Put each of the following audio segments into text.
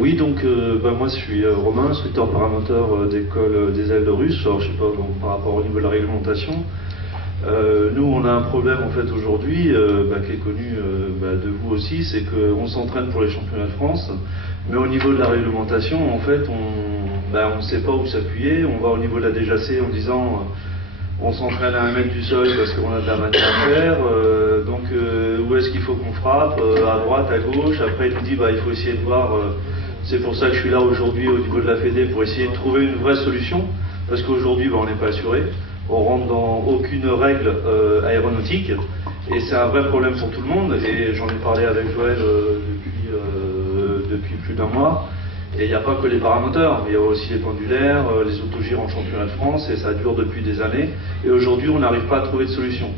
Oui, donc moi je suis Romain, instructeur paramoteur d'école des ailes de Russe. Alors je sais pas par rapport au niveau de la réglementation. Nous on a un problème en fait aujourd'hui qui est connu de vous aussi, c'est qu'on s'entraîne pour les championnats de France, mais au niveau de la réglementation en fait on ne sait pas où s'appuyer. On va au niveau de la DGAC en disant on s'entraîne à 1 mètre du sol parce qu'on a de la matière à faire, où est-ce qu'il faut qu'on frappe, à droite, à gauche. Après il nous dit il faut essayer de voir, c'est pour ça que je suis là aujourd'hui au niveau de la Fédé, pour essayer de trouver une vraie solution, parce qu'aujourd'hui on n'est pas assuré, on rentre dans aucune règle aéronautique, et c'est un vrai problème pour tout le monde, et j'en ai parlé avec Joël depuis plus d'1 mois. Et il n'y a pas que les paramoteurs, il y a aussi les pendulaires, les autogires en championnat de France, et ça dure depuis des années. Et aujourd'hui, on n'arrive pas à trouver de solution.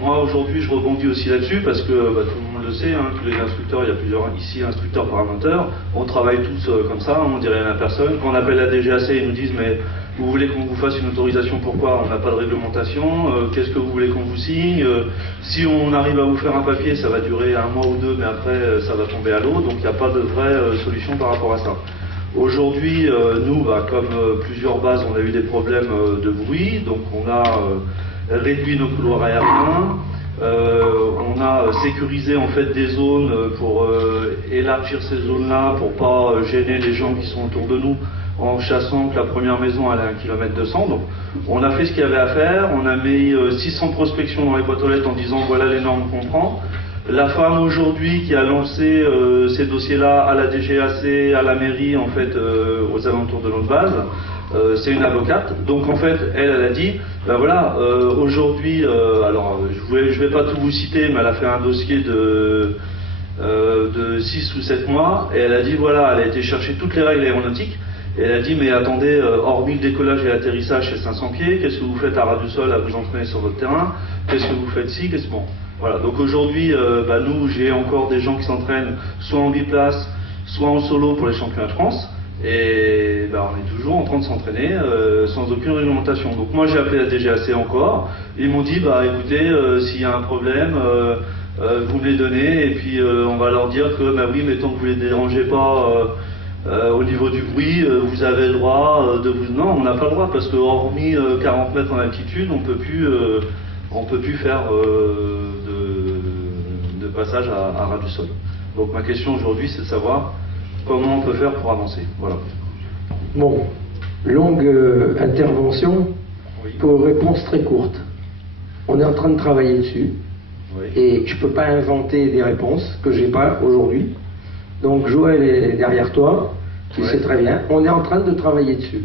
Moi, aujourd'hui, je rebondis aussi là-dessus, parce que tout le monde le sait, tous les instructeurs, il y a plusieurs ici instructeurs paramoteurs, on travaille tous comme ça, on dit rien à personne. Quand on appelle la DGAC, ils nous disent mais vous voulez qu'on vous fasse une autorisation, pourquoi? On n'a pas de réglementation, qu'est-ce que vous voulez qu'on vous signe? Si on arrive à vous faire un papier, ça va durer 1 mois ou 2, mais après ça va tomber à l'eau, donc il n'y a pas de vraie solution par rapport à ça. Aujourd'hui, nous, comme plusieurs bases, on a eu des problèmes de bruit, donc on a réduit nos couloirs aériens, on a sécurisé en fait des zones pour élargir ces zones-là, pour pas gêner les gens qui sont autour de nous, en chassant que la première maison elle est à 1 km 200. Donc on a fait ce qu'il y avait à faire, on a mis 600 prospections dans les boîtes aux lettres en disant voilà les normes qu'on prend. La femme aujourd'hui qui a lancé ces dossiers-là à la DGAC, à la mairie en fait aux alentours de notre base, c'est une avocate. Donc en fait elle a dit aujourd'hui, alors je vais pas tout vous citer, mais elle a fait un dossier de 6 ou 7 mois, et elle a dit voilà, elle a été chercher toutes les règles aéronautiques. Et elle a dit mais attendez, hormis le décollage et l'atterrissage c'est 500 pieds, qu'est-ce que vous faites à ras du sol à vous entraîner sur votre terrain, qu'est-ce que vous faites ici, bon. Voilà, donc aujourd'hui nous j'ai encore des gens qui s'entraînent soit en biplace, soit en solo pour les championnats de France, et on est toujours en train de s'entraîner sans aucune réglementation. Donc moi j'ai appelé la DGAC encore, ils m'ont dit écoutez, s'il y a un problème, vous me les donnez, et puis on va leur dire que oui, mais tant que vous les dérangez pas au niveau du bruit, vous avez le droit de vous... Non, on n'a pas le droit, parce que hormis 40 mètres en altitude, on peut plus faire de passage à ras du sol. Donc ma question aujourd'hui, c'est de savoir comment on peut faire pour avancer. Voilà. Bon, longue intervention pour réponse très courte. On est en train de travailler dessus, et je ne peux pas inventer des réponses que j'ai pas aujourd'hui. Donc Joël est derrière toi, tu sais très bien, on est en train de travailler dessus.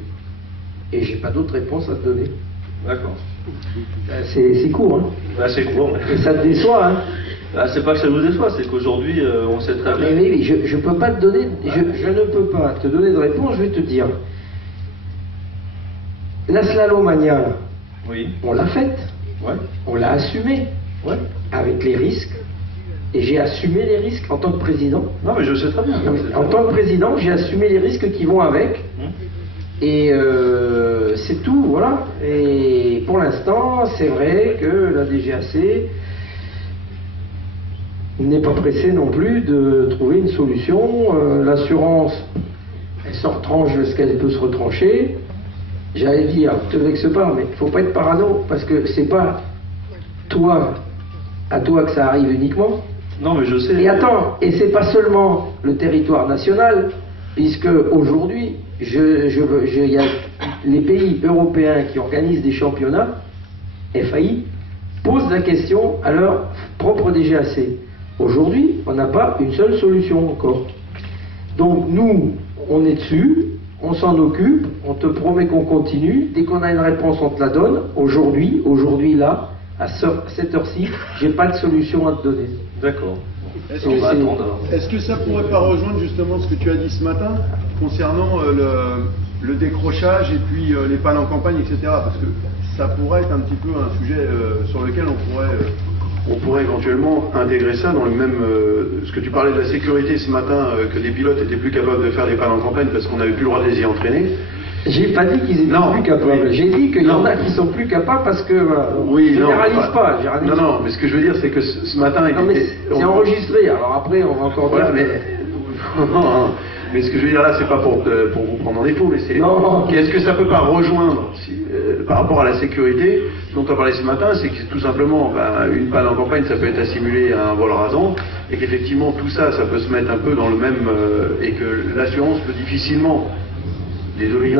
Et j'ai pas d'autres réponses à te donner. D'accord. C'est court, hein. C'est court. Et ça te déçoit, hein. C'est pas que ça nous déçoit, c'est qu'aujourd'hui on sait très bien. Mais je peux pas te donner, je ne peux pas te donner de réponse, je vais te dire. La slalomania, on l'a faite, on l'a assumée, avec les risques. Et j'ai assumé les risques en tant que président. Non, mais je sais très bien. En tant que président, j'ai assumé les risques qui vont avec. Et c'est tout, voilà. Et pour l'instant, c'est vrai que la DGAC n'est pas pressée non plus de trouver une solution. L'assurance, elle se retranche ce qu'elle peut se retrancher. J'allais dire, ne te vexe pas, mais il ne faut pas être parano, parce que c'est pas à toi que ça arrive uniquement. Non, mais je sais. Et attends, et c'est pas seulement le territoire national, puisque aujourd'hui, il y a les pays européens qui organisent des championnats, FAI, posent la question à leur propre DGAC. Aujourd'hui, on n'a pas une seule solution encore. Donc nous, on est dessus, on s'en occupe, on te promet qu'on continue. Dès qu'on a une réponse, on te la donne. Aujourd'hui là, à cette heure-ci, j'ai pas de solution à te donner. D'accord. Est-ce que ça pourrait pas rejoindre justement ce que tu as dit ce matin concernant le décrochage et puis les pannes en campagne, etc. Parce que ça pourrait être un petit peu un sujet sur lequel on pourrait éventuellement intégrer ça dans le même... ce que tu parlais de la sécurité ce matin, que les pilotes étaient plus capables de faire des pannes en campagne parce qu'on n'avait plus le droit de les y entraîner. J'ai pas dit qu'ils étaient plus capables. J'ai dit qu'il y en a qui sont plus capables parce que je généralise pas. Non, mais ce que je veux dire, c'est que ce matin... C'est enregistré, alors après on va encore dire... Mais ce que je veux dire là, c'est pas pour vous prendre en défaut, mais c'est est-ce que ça peut pas rejoindre par rapport à la sécurité dont on a parlé ce matin, c'est que tout simplement une panne en campagne, ça peut être assimilé à un vol rasant, et qu'effectivement tout ça, ça peut se mettre un peu dans le même et que l'assurance peut difficilement, désolé,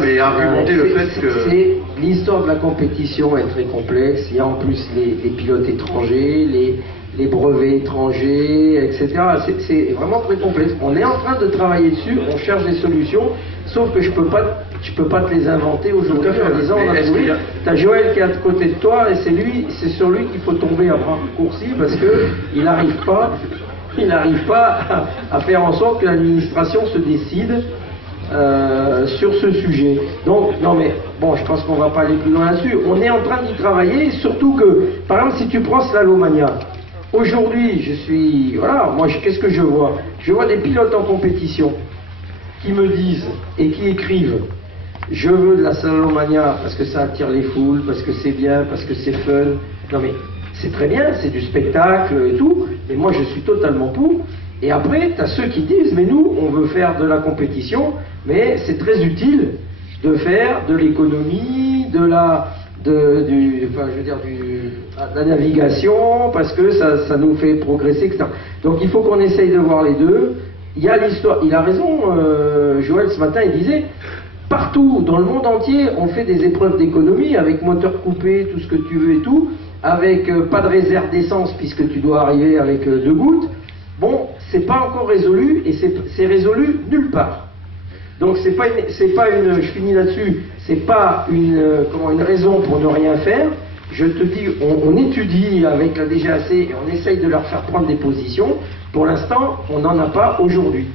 mais argumenter le fait que l'histoire de la compétition est très complexe. Il y a en plus les pilotes étrangers, les brevets étrangers, etc. C'est vraiment très complexe. On est en train de travailler dessus, on cherche des solutions, sauf que je peux pas te les inventer aujourd'hui en disant t'as Joël qui est à côté de toi et c'est sur lui qu'il faut tomber à bras raccourcis parce que il n'arrive pas à faire en sorte que l'administration se décide sur ce sujet. Donc, non mais, bon, je pense qu'on va pas aller plus loin là-dessus. On est en train d'y travailler, surtout que, par exemple, si tu prends Slalomania, aujourd'hui, qu'est-ce que je vois? Je vois des pilotes en compétition qui me disent et qui écrivent je veux de la Slalomania parce que ça attire les foules, parce que c'est bien, parce que c'est fun. Non mais, c'est très bien, c'est du spectacle et tout, mais moi je suis totalement pour. Et après, tu as ceux qui disent, mais nous, on veut faire de la compétition, mais c'est très utile de faire de l'économie, de la navigation, parce que ça nous fait progresser, etc. Donc il faut qu'on essaye de voir les deux. Il y a l'histoire, il a raison, Joël, ce matin, il disait, partout, dans le monde entier, on fait des épreuves d'économie, avec moteur coupé, tout ce que tu veux et tout, avec pas de réserve d'essence, puisque tu dois arriver avec 2 gouttes. Bon, c'est pas encore résolu, et c'est résolu nulle part. Donc c'est pas une, je finis là-dessus, c'est pas une raison pour ne rien faire. Je te dis, on étudie avec la DGAC et on essaye de leur faire prendre des positions. Pour l'instant, on n'en a pas aujourd'hui.